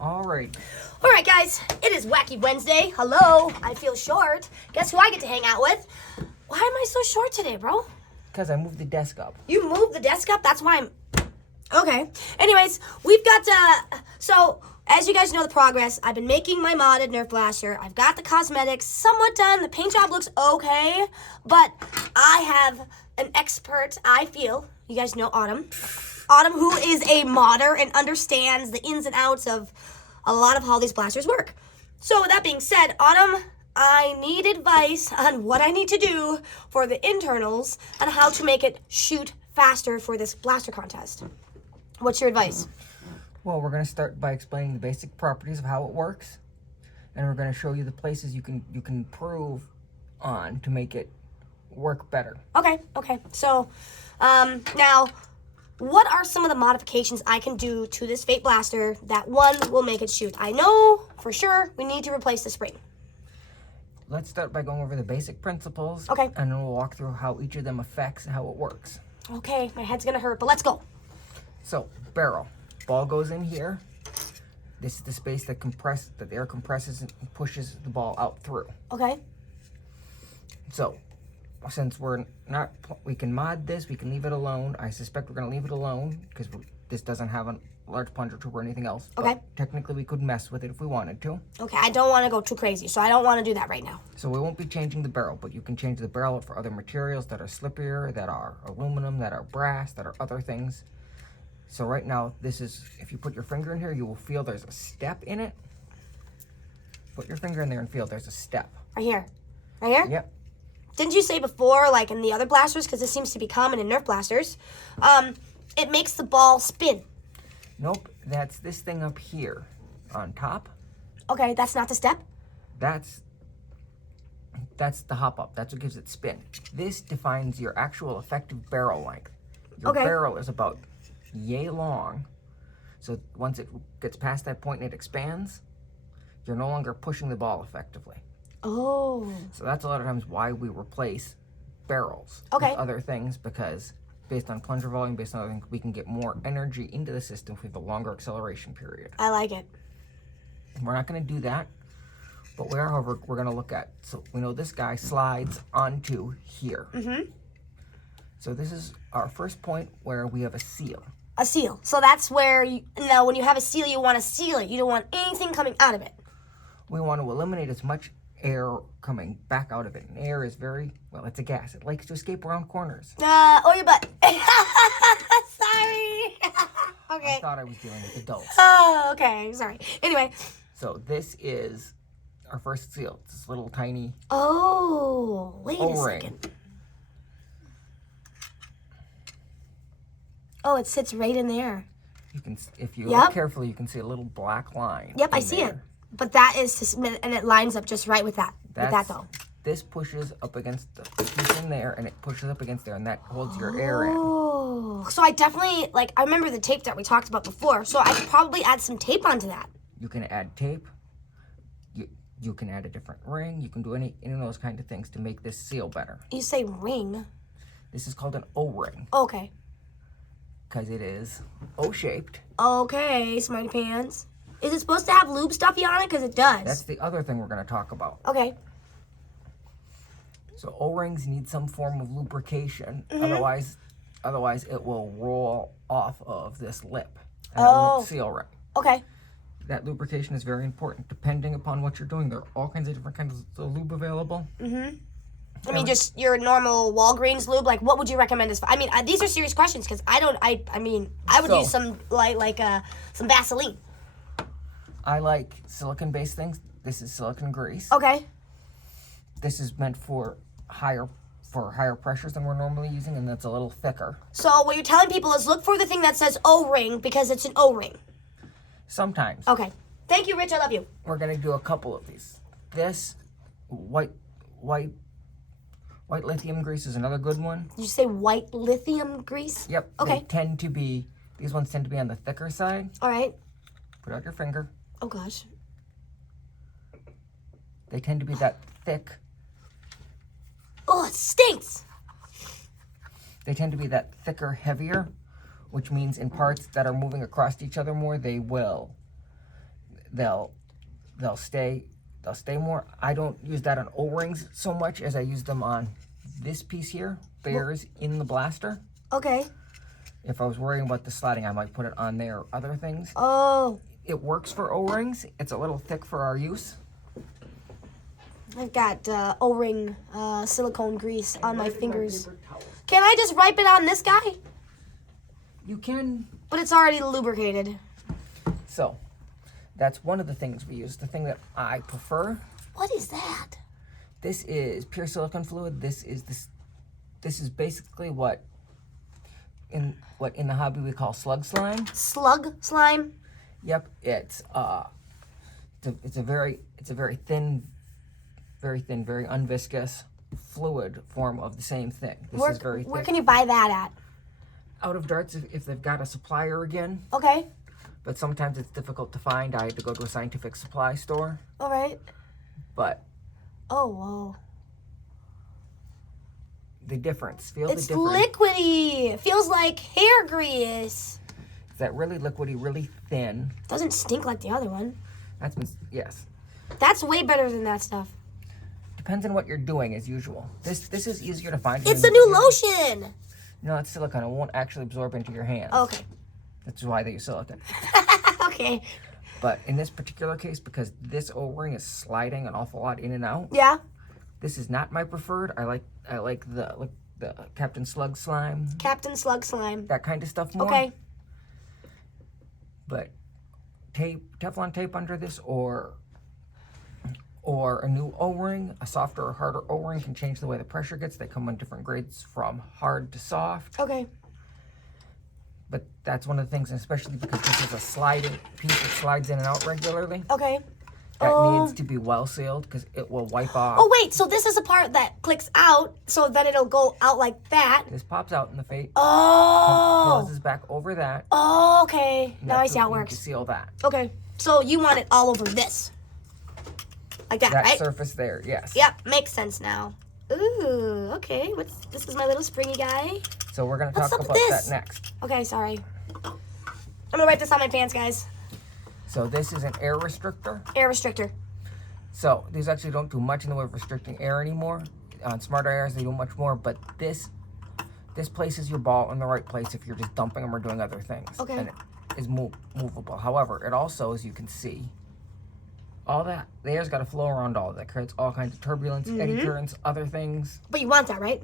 All right. All right, guys, it is Wacky Wednesday. Hello, I feel short. Guess who I get to hang out with? Why am I so short today, bro? Because I moved the desk up. You moved the desk up? That's why I'm... Okay. Anyways, we've got, so, as you guys know the progress, I've been making my modded Nerf Blaster. I've got the cosmetics somewhat done. The paint job looks okay, but I have an expert, I feel. You guys know Autumn. Autumn, who is a modder and understands the ins and outs of a lot of how these blasters work. So with that being said, Autumn, I need advice on what I need to do for the internals and how to make it shoot faster for this blaster contest. What's your advice? Well, we're going to start by explaining the basic properties of how it works, and we're going to show you the places you can improve on to make it work better. Okay. So, now, what are some of the modifications I can do to this Fate Blaster that, one, will make it shoot? I know for sure we need to replace the spring. Let's start by going over the basic principles. Okay. And then we'll walk through how each of them affects how it works. Okay, my head's gonna hurt, but let's go. So, barrel. Ball goes in here. This is the space that the air compresses and pushes the ball out through. Okay. So, since we can mod this, we can leave it alone. I suspect we're going to leave it alone because this doesn't have a large plunger tube or anything else. Okay. But technically, we could mess with it if we wanted to. Okay, I don't want to go too crazy, so I don't want to do that right now. So we won't be changing the barrel, but you can change the barrel for other materials that are slipperier, that are aluminum, that are brass, that are other things. So right now, if you put your finger in here, you will feel there's a step in it. Put your finger in there and feel there's a step. Right here. Right here? Yep. Didn't you say before, like in the other blasters, because this seems to be common in Nerf blasters, it makes the ball spin? Nope, that's this thing up here on top. Okay, that's not the step? That's the hop up. That's what gives it spin. This defines your actual effective barrel length. Your barrel is about yay long. So once it gets past that point and it expands, you're no longer pushing the ball effectively. Oh. So that's a lot of times why we replace barrels with other things, because based on plunger volume, based on other things, we can get more energy into the system if we have a longer acceleration period. I like it. We're not going to do that, but however, we're going to look at, so we know this guy slides onto here. Mm-hmm. So this is our first point where we have a seal. A seal. So that's where, now when you have a seal, you want to seal it. You don't want anything coming out of it. We want to eliminate as much air coming back out of it. And air is it's a gas. It likes to escape around corners. Or your butt. Sorry. Okay. I thought I was dealing with adults. Oh, okay. Sorry. Anyway. So this is our first seal. It's this little tiny wait a O-ring. second. Oh, it sits right in there. You can, if you look carefully, you can see a little black line. Yep, I see it. But that is, and it lines up just right with that. Though. This pushes up against the piece in there, and it pushes up against there, and that holds your air in. Oh, so I definitely, I remember the tape that we talked about before, so I could probably add some tape onto that. You can add tape. You can add a different ring. You can do any of those kind of things to make this seal better. You say ring. This is called an O-ring. Okay. Because it is O-shaped. Okay, smarty pants. Is it supposed to have lube stuffy on it? Because it does. That's the other thing we're going to talk about. Okay. So O-rings need some form of lubrication. Mm-hmm. Otherwise it will roll off of this lip. And it won't seal right. Okay. That lubrication is very important. Depending upon what you're doing, there are all kinds of different kinds of lube available. Mm-hmm. I mean, just your normal Walgreens lube. What would you recommend this for? I mean, these are serious questions because I would use some some Vaseline. I like silicone-based things. This is silicone grease. Okay. This is meant for higher pressures than we're normally using, and that's a little thicker. So what you're telling people is look for the thing that says O-ring because it's an O-ring. Sometimes. Okay. Thank you, Rich. I love you. We're gonna do a couple of these. This white lithium grease is another good one. Did you say white lithium grease? Yep. Okay. These ones tend to be on the thicker side. All right. Put out your finger. Oh gosh. They tend to be that thick. Oh, it stinks. They tend to be that thicker, heavier, which means in parts that are moving across each other more, they will they'll stay more. I don't use that on O-rings so much as I use them on this piece here, bears in the blaster. Okay. If I was worrying about the sliding, I might put it on there or other things. Oh. It works for O-rings. It's a little thick for our use. I've got O-ring silicone grease on my fingers. Can I just wipe it on this guy? You can. But it's already lubricated. So, that's one of the things we use. The thing that I prefer. What is that? This is pure silicone fluid. This is basically what in the hobby we call slug slime. Slug slime? Yep, it's a very thin, very unviscous fluid form of the same thing. This is very thick. Where can you buy that at? Out of Darts if they've got a supplier again. Okay. But sometimes it's difficult to find. I had to go to a scientific supply store. All right. But oh, whoa. The difference. It's liquidy. It feels like hair grease. It's that really liquidy, really thin. Doesn't stink like the other one. Yes. That's way better than that stuff. Depends on what you're doing, as usual. This is easier to find. It's the new lotion. No, it's silicone. It won't actually absorb into your hands. Okay. That's why they use silicone. Okay. But in this particular case, because this O-ring is sliding an awful lot in and out. Yeah. This is not my preferred. I like the Captain Slug slime. Captain Slug slime. That kind of stuff more. Okay. But Teflon tape under this, or a new O-ring, a softer or harder O-ring can change the way the pressure gets. They come in different grades from hard to soft. Okay. But that's one of the things, and especially because this is a sliding piece that slides in and out regularly. Okay. That needs to be well sealed because it will wipe off. Oh wait, so this is a part that clicks out, so then it'll go out like that. This pops out in the face. Oh. Closes back over that. Oh, okay. Now I see how it You works. seal that. Okay, so you want it all over this, like that, That right? surface there, yes. Yep, makes sense now. Ooh, okay. This is my little springy guy. So we're gonna What's talk up with about this? that next. Okay, sorry. I'm gonna wipe this on my pants, guys. So this is an air restrictor. Air restrictor. So these actually don't do much in the way of restricting air anymore. On smarter airs, they do much more. But this places your ball in the right place if you're just dumping them or doing other things. Okay. And it is movable. However, it also, as you can see, all that the air's got to flow around all of that. Creates all kinds of turbulence, eddy currents, other things. But you want that, right?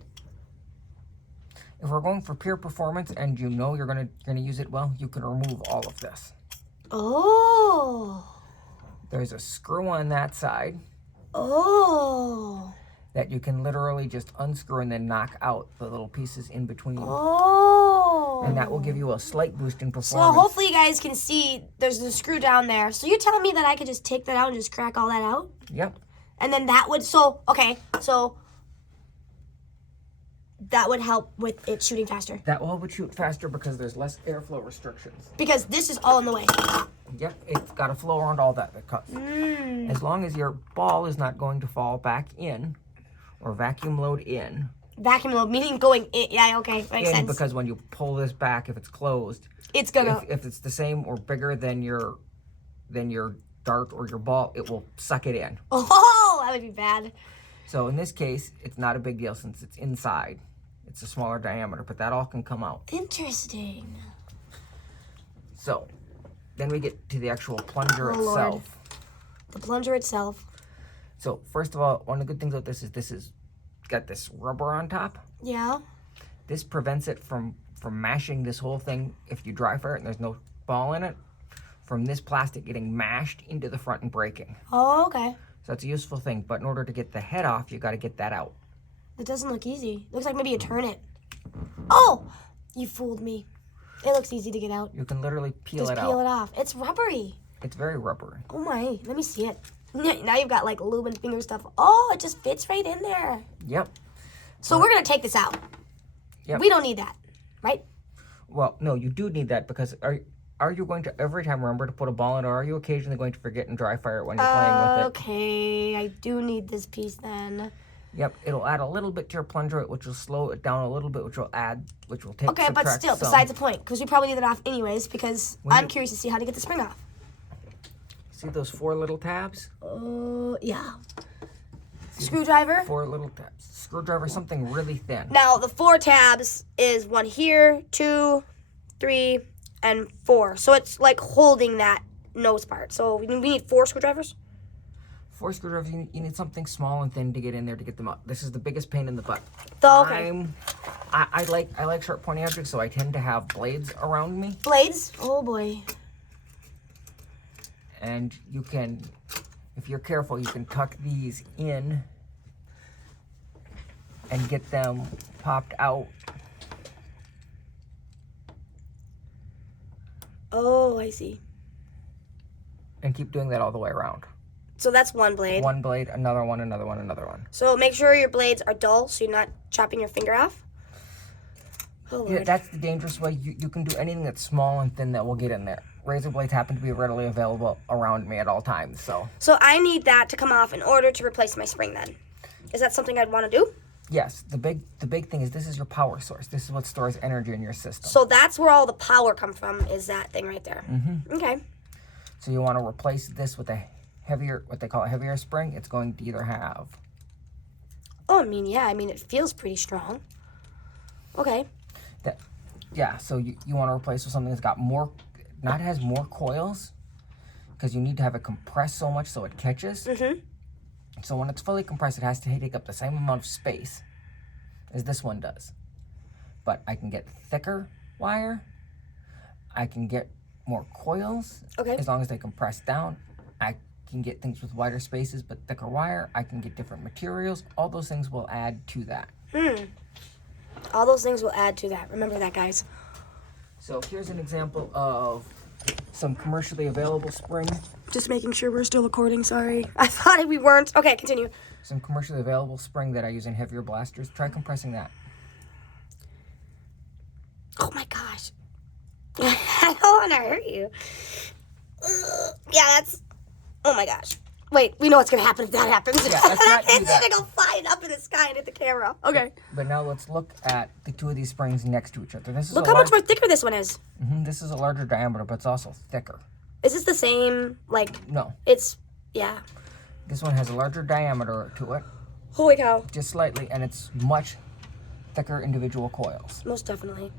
If we're going for pure performance and you know you're gonna use it well, you can remove all of this. Oh. There's a screw on that side Oh. that you can literally just unscrew and then knock out the little pieces in between. Oh. And that will give you a slight boost in So performance. hopefully you guys can see there's a screw down there. So you're telling me that I could just take that out and just crack all that out? Yep. And then that would, that would help with it shooting faster. That will help it shoot faster because there's less airflow restrictions. Because this is all in the way. Yep, it's got to flow around all that cuts. As long as your ball is not going to fall back in or vacuum load in. Vacuum load, meaning going in. Yeah, okay, makes sense. Because when you pull this back, if it's closed, It's gonna. if it's the same or bigger than your dart or your ball, it will suck it in. Oh, that would be bad. So in this case, it's not a big deal since it's inside. It's a smaller diameter, but that all can come out. Interesting. So then we get to the actual plunger itself. Lord. The plunger itself. So first of all, one of the good things about this is got this rubber on top. Yeah. This prevents it from mashing this whole thing if you dry fire it and there's no ball in it, from this plastic getting mashed into the front and breaking. Oh, okay. So that's a useful thing, but in order to get the head off, you got to get that out. That doesn't look easy. Looks like maybe you turn it. Oh! You fooled me. It looks easy to get out. You can literally peel Just it peel out. it off. It's rubbery. It's very rubbery. Oh my. Let me see it. Now you've got like lube and finger stuff. Oh, it just fits right in there. Yep. So we're going to take this out. Yep. We don't need that, right? Well, no, you do need that because are you going to every time remember to put a ball in, or are you occasionally going to forget and dry fire it when you're playing with it? Okay, I do need this piece then. Yep, it'll add a little bit to your plunger, which will slow it down a little bit, which will take. Okay, but subtract still, some. besides the point, because we probably need it off anyways, because I'm curious to see how to get the spring off. See those 4 little tabs? Yeah. Screwdriver. 4 little tabs. Screwdriver, something really thin. Now, the 4 tabs is 1 here, 2, 3, and 4. So it's like holding that nose part. So we need 4 screwdrivers? 4 screwdrivers, you need something small and thin to get in there to get them out. This is the biggest pain in the butt. Okay. I like sharp pointy objects, so I tend to have blades around me. Blades? Oh boy. And you can, if you're careful, you can tuck these in and get them popped out. Oh, I see. And keep doing that all the way around. So that's 1 blade. 1 blade, another one, another one, another one. So make sure your blades are dull so you're not chopping your finger off. Oh, Lord. Yeah, that's the dangerous way. You can do anything that's small and thin that will get in there. Razor blades happen to be readily available around me at all times, so. So I need that to come off in order to replace my spring then. Is that something I'd want to do? Yes, the big thing is this is your power source. This is what stores energy in your system. So that's where all the power comes from, is that thing right there. Mm-hmm. Okay. So you want to replace this with a heavier, what they call a heavier spring. It's going to either have. Oh, yeah. It feels pretty strong. Okay. Yeah, so you want to replace with something that's got more, not has more coils, because you need to have it compressed so much so it catches. Mm-hmm. So when it's fully compressed, it has to take up the same amount of space as this one does. But I can get thicker wire. I can get more coils. Okay. As long as they compress down. I can get things with wider spaces but thicker wire. I can get different materials. All those things will add to that. All those things will add to that. Remember that, guys. So here's an example of some commercially available spring. Just making sure we're still recording, sorry. I thought we weren't. Okay, continue. Some commercially available spring that I use in heavier blasters. Try compressing that. Oh my gosh. I don't want to hurt you. Yeah, that's... Oh my gosh. Wait, we know what's going to happen if that happens. Yeah, let's not do It's that. going to go flying up in the sky and hit the camera. Okay. But now let's look at the 2 of these springs next to each other. This is Look a how much more thicker this one is. This is a larger diameter, but it's also thicker. Is this the same, like... No, It's... Yeah. this one has a larger diameter to it, Holy cow. just slightly, and it's much thicker individual coils. Most definitely.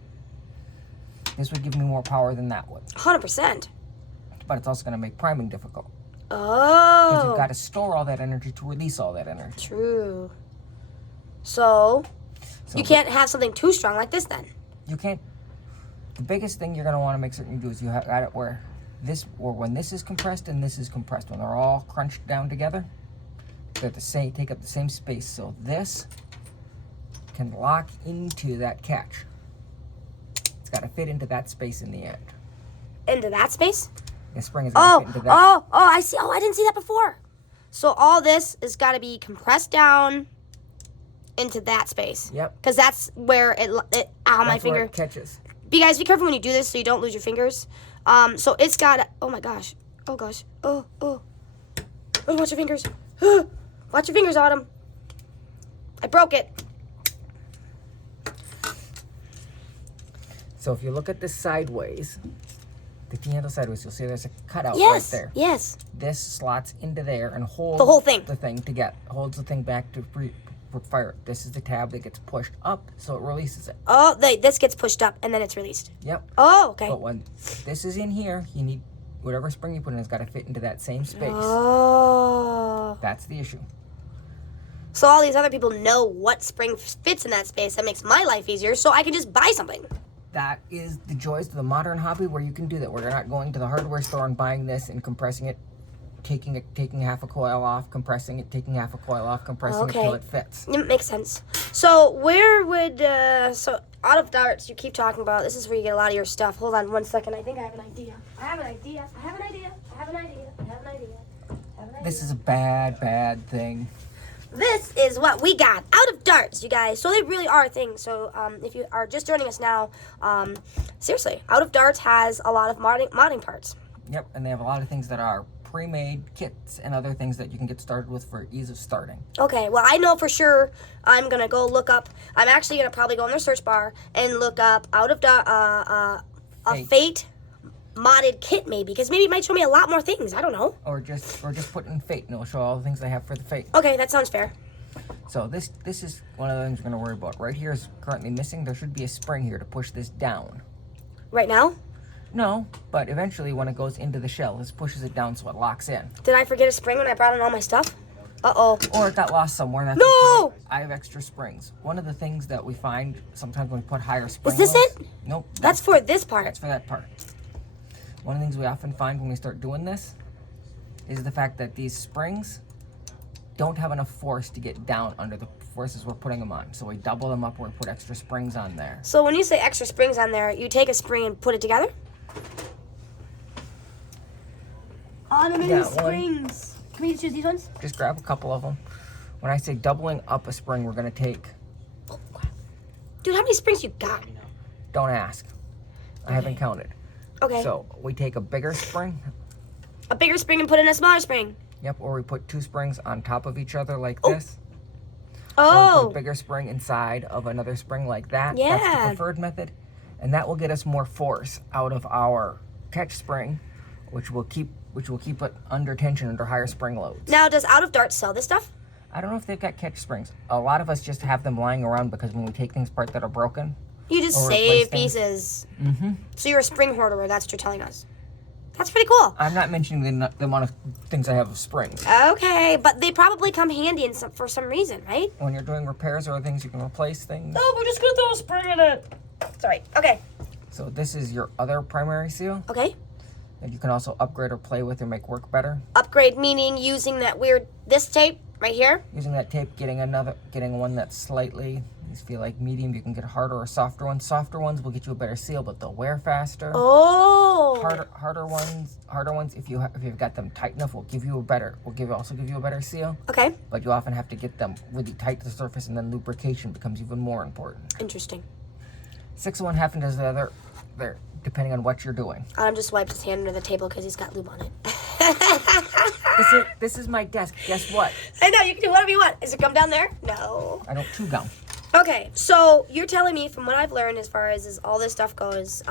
This would give me more power than that would, 100%. but it's also going to make priming difficult. Because you've Oh. got to store all that energy to release all that energy. True. So, So you can't have something too strong like this then. You can't. The biggest thing you're going to want to make certain you do is you have got it where this, or when this is compressed and this is compressed, when they're all crunched down together, they're the same, take up the same space. So this can lock into that catch. It's got to fit into that space in the end. Into that space? The spring is going to fit into that. I see. Oh, I didn't see that before. So all this has got to be compressed down into that space. Yep. Because that's where it ow, my That's where finger. it catches. You guys, be careful when you do this so you don't lose your fingers. So it's got, oh my gosh. Oh gosh. Oh, watch your fingers. Watch your fingers, Autumn. I broke it. So if you look at this sideways, the key handle sideways, you'll see there's a cutout right Yes. there. Yes. This slots into there and holds The whole thing. The thing together, holds the thing back to fire. This is the tab that gets pushed up, so it releases it. Oh, this gets pushed up and then it's released. Yep. Oh, okay. But when this is in here, you need whatever spring you put in has got to fit into that same space. Oh. That's the issue. So all these other people know what spring fits in that space. That makes my life easier, so I can just buy something. That is the joys of the modern hobby, where you can do that, where you're not going to the hardware store and buying this and compressing it, taking half a coil off, compressing it, taking half a coil off, compressing it till it fits. It makes sense. So where would so out of darts you keep talking about? This is where you get a lot of your stuff. Hold on 1 second. I think I have an idea. I have an idea. This is a bad thing. This is what we got out of darts, you guys. So they really are a thing. So if you are just joining us now, seriously, Out of Darts has a lot of modding parts. Yep, and they have a lot of things that are pre-made kits and other things that you can get started with for ease of starting. Okay, well, I know for sure I'm going to go look up. I'm actually going to probably go in their search bar and look up Out of Fate modded kit maybe, because maybe it might show me a lot more things. I don't know. Or just put in Fate, and it'll show all the things I have for the Fate. Okay, that sounds fair. So this is one of the things we're gonna worry about. Right here is currently missing. There should be a spring here to push this down. Right now? No, but eventually when it goes into the shell, this pushes it down so it locks in. Did I forget a spring when I brought in all my stuff? Uh-oh. Or it got lost somewhere. That's No! okay. I have extra springs. One of the things that we find sometimes when we put higher springs. Is this it? Nope. That's for this part. That's for that part. One of the things we often find when we start doing this is the fact that these springs don't have enough force to get down under the forces we're putting them on. So we double them up or we put extra springs on there. So when you say extra springs on there, you take a spring and put it together? Automated Yeah, springs. Can we choose these ones? Just grab a couple of them. When I say doubling up a spring, we're going to take, Oh, crap. Dude, how many springs you got? don't ask. I haven't counted. Okay. So we take a bigger spring. A bigger spring and put in a smaller spring. Yep, or we put two springs on top of each other like Oh. this. Or we put Oh. a bigger spring inside of another spring like that. That's Yeah. the preferred method. And that will get us more force out of our catch spring, which will keep it under tension under higher spring loads. Now, does Out of Dart sell this stuff? I don't know if they've got catch springs. A lot of us just have them lying around because when we take things apart that are broken. You just Or save replace things. pieces. Mm-hmm. So you're a spring hoarder, that's what you're telling us. That's pretty cool. I'm not mentioning the amount of things I have of springs. Okay, but they probably come handy in for some reason, right? When you're doing repairs or things, you can replace things. No, we're just gonna throw a spring in it. Sorry. Okay. So this is your other primary seal Okay. that you can also upgrade or play with or make work better. Upgrade meaning using that weird this tape right here. Using that tape, getting one that's slightly, you feel like medium, you can get a harder or softer one. Softer ones will get you a better seal, but they'll wear faster. Oh. Harder ones, if you've got them tight enough, will also give you a better seal. Okay. But you often have to get them really tight to the surface, and then lubrication becomes even more important. Interesting. 6 of one, half and does the other. There, depending on what you're doing. Adam just wiped his hand under the table because he's got lube on it. This is my desk. Guess what? I know, you can do whatever you want. Does it come down there? No. I don't chew gum. Okay, so you're telling me from what I've learned as far as all this stuff goes,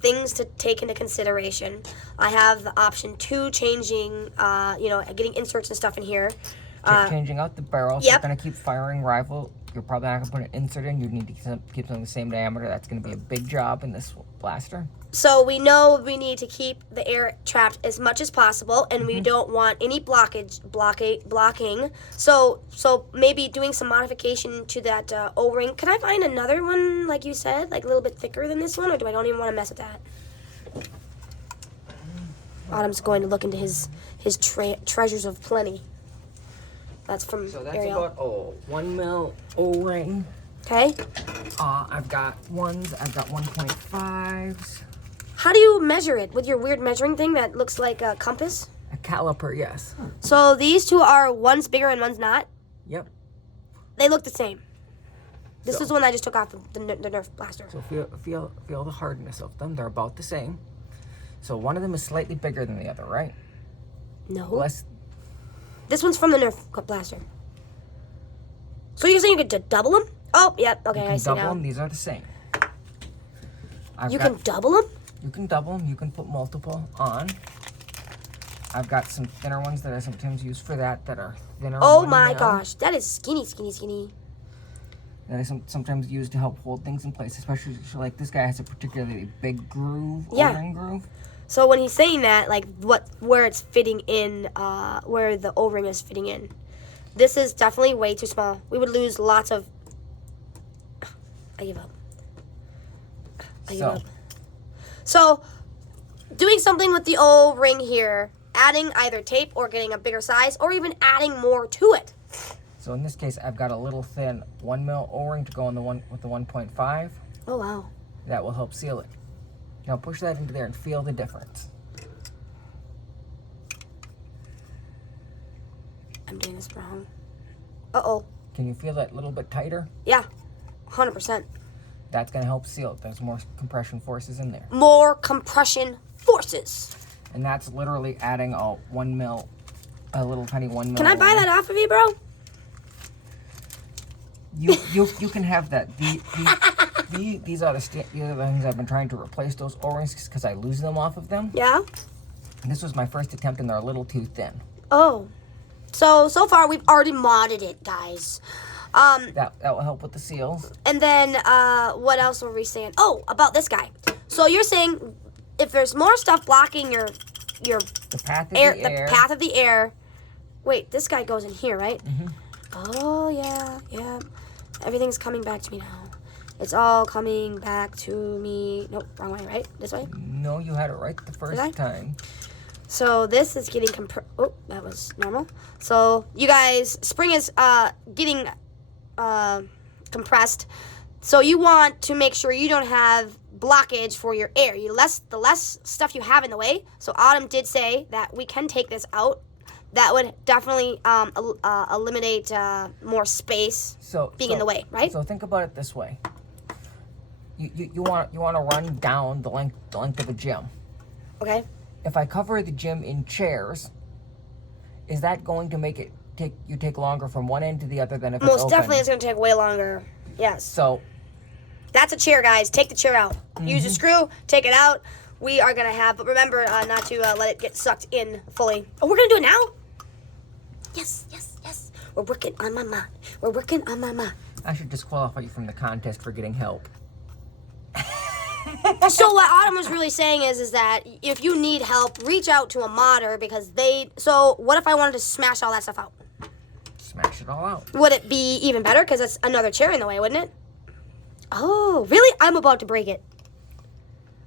things to take into consideration. I have the option 2 changing, getting inserts and stuff in here. Changing out the barrels. Yep. You're going to keep firing rifle. You're probably not going to put an insert in. You need to keep them the same diameter. That's going to be a big job in this blaster. So we know we need to keep the air trapped as much as possible, and we don't want any blocking. So maybe doing some modification to that O-ring. Can I find another one, like you said, like a little bit thicker than this one, or do I don't even want to mess with that? Autumn's going to look into his treasures of plenty. That's from So that's Ariel. about 1 mil O-ring. Okay. I've got 1.5s. How do you measure it? With your weird measuring thing that looks like a compass? A caliper, yes. So these two are, one's bigger and one's not? Yep. They look the same. This So- is the one I just took off the Nerf blaster. So feel the hardness of them. They're about the same. So one of them is slightly bigger than the other, right? No. Less. This one's from the Nerf blaster. So you're saying you could double them? Oh, yep. Okay, You I can see double now. them. These are the same. You can double them? You can double them. You can put multiple on. I've got some thinner ones that I sometimes use for that are thinner. Oh 1 my mil, gosh, that is skinny. That I sometimes use to help hold things in place, especially like this guy has a particularly big groove, Yeah. O-ring groove. So when he's saying that, like where it's fitting in, where the O-ring is fitting in, this is definitely way too small. We would lose lots of. I give up. So, doing something with the O-ring here, adding either tape or getting a bigger size, or even adding more to it. So in this case, I've got a little thin 1 mil O-ring to go on the one with the 1.5. Oh wow. That will help seal it. Now push that into there and feel the difference. I'm doing this wrong. Uh-oh. Can you feel that little bit tighter? Yeah, 100%. That's going to help seal it. There's more compression forces in there. More compression forces. And that's literally adding a 1 mil, a little tiny 1 mil. Can I buy that off of you, bro? You can have that. These are the things I've been trying to replace those O-rings because I lose them off of them. Yeah? And this was my first attempt and they're a little too thin. Oh. So far we've already modded it, guys. That will help with the seals. And then, what else were we saying? Oh, about this guy. So you're saying if there's more stuff blocking your The path of air, the air. the path of the air. Wait, this guy goes in here, right? Mm-hmm. Oh, yeah. Everything's coming back to me now. It's all coming back to me. Nope, wrong way, right? This way? No, you had it right the first time. So this is getting oh, that was normal. So you guys, spring is getting compressed. So you want to make sure you don't have blockage for your air. The less stuff you have in the way. So Autumn did say that we can take this out. That would definitely eliminate more space being in the way, right? So think about it this way. You want to run down the length of a gym. Okay. If I cover the gym in chairs, is that going to make it take longer from one end to the other than if it's open? Most definitely, it's going to take way longer. Yes. So that's a chair, guys. Take the chair out. Use a screw. Take it out. We are going to have, but remember not to let it get sucked in fully. Oh, we're going to do it now? Yes. We're working on my mind. I should disqualify you from the contest for getting help. So what Autumn was really saying is that if you need help, reach out to a modder because so what if I wanted to smash all that stuff out? Smash it all out. Would it be even better? Because it's another chair in the way, wouldn't it? Oh, really? I'm about to break it.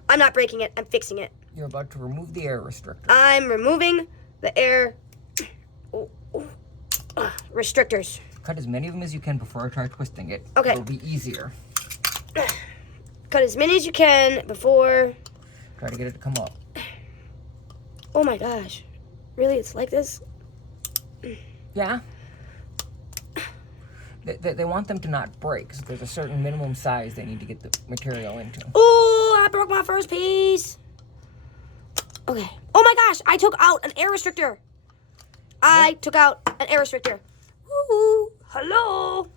I'm not breaking it. I'm fixing it. You're about to remove the air restrictor. I'm removing the air restrictors. Cut as many of them as you can before I try twisting it. Okay. It'll be easier. Cut as many as you can before. Try to get it to come up. Oh my gosh. Really? It's like this? Yeah. They want them to not break, so there's a certain minimum size they need to get the material into. Oh, I broke my first piece. Okay. Oh my gosh, I took out an air restrictor. I took out an air restrictor. Woo, hello.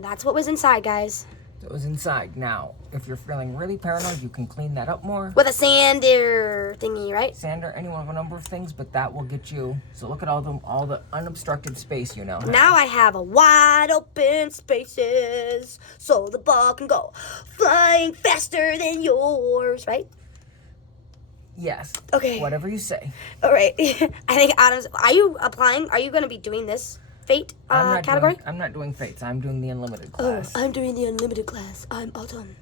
That's what was inside, guys. It was inside. Now, if you're feeling really paranoid, you can clean that up more. With a sander thingy, right? Sander, any one of a number of things, but that will get you. So look at all the unobstructed space you now have. Now I have a wide open spaces, so the ball can go flying faster than yours, right? Yes. Okay. Whatever you say. All right. I think Adam's. Are you applying? Are you going to be doing this fate category? I'm not doing fates. I'm doing the unlimited class. Oh, I'm doing the unlimited class. I'm Autumn.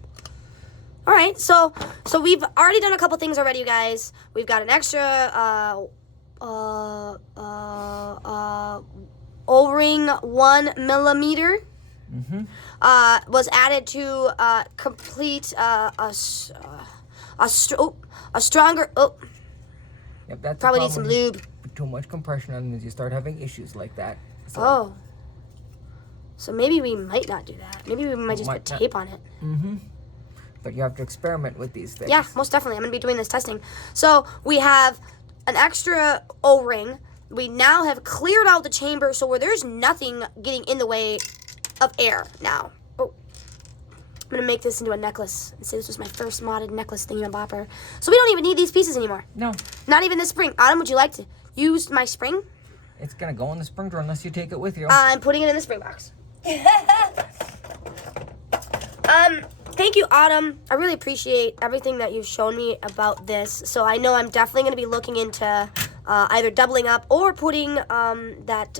All right. So we've already done a couple things already, you guys. We've got an extra O-ring 1 millimeter. Was added to complete a stronger. Oh, Yep, that's probably need some lube. Put too much compression on them as you start having issues like that. So, so maybe we might not do that. Maybe we might just put tape on it. But you have to experiment with these things. Yeah, most definitely. I'm going to be doing this testing. So we have an extra O-ring. We now have cleared out the chamber so where there's nothing getting in the way of air now. Oh, I'm going to make this into a necklace and say this was my first modded necklace thingy-bopper. So we don't even need these pieces anymore. No. Not even this spring. Autumn, would you like to use my spring? It's going to go in the spring drawer unless you take it with you. I'm putting it in the spring box. Thank you, Autumn. I really appreciate everything that you've shown me about this. So I know I'm definitely going to be looking into either doubling up or putting that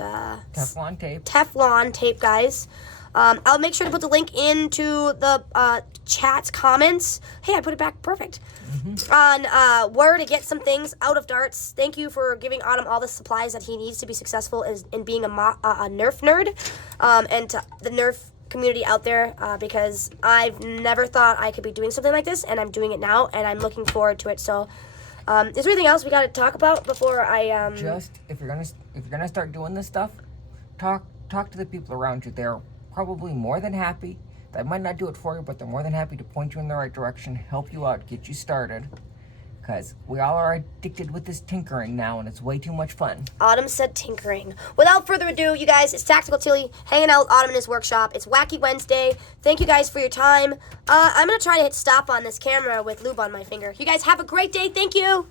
Teflon tape, guys. I'll make sure to put the link into the chat's comments. Hey, I put it back perfect. On where to get some things out of darts. Thank you for giving Autumn all the supplies that he needs to be successful in being a Nerf nerd, and to the Nerf community out there, because I've never thought I could be doing something like this, and I'm doing it now, and I'm looking forward to it. So, is there anything else we got to talk about before I Just if you're gonna start doing this stuff, talk to the people around you. They're probably more than happy. They might not do it for you, but they're more than happy to point you in the right direction, help you out, get you started. Because we all are addicted with this tinkering now, and it's way too much fun. Autumn said tinkering. Without further ado, you guys, it's Tactical Tilly hanging out with Autumn in his workshop. It's Wacky Wednesday. Thank you guys for your time. I'm going to try to hit stop on this camera with lube on my finger. You guys have a great day. Thank you.